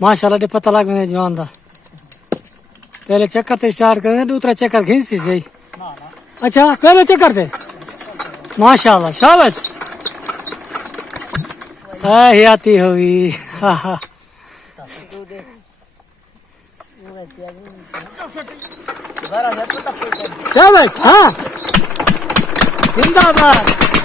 माशाल्लाह दे पता लग गया जवान दा पहले चक्कर ते स्टार्ट करेंगे दूसरा चक्कर खींच सही अच्छा पहले चक्कर थे माशाल्लाह शाबाश आती होगी शाबाश हाँ जिंदाबाद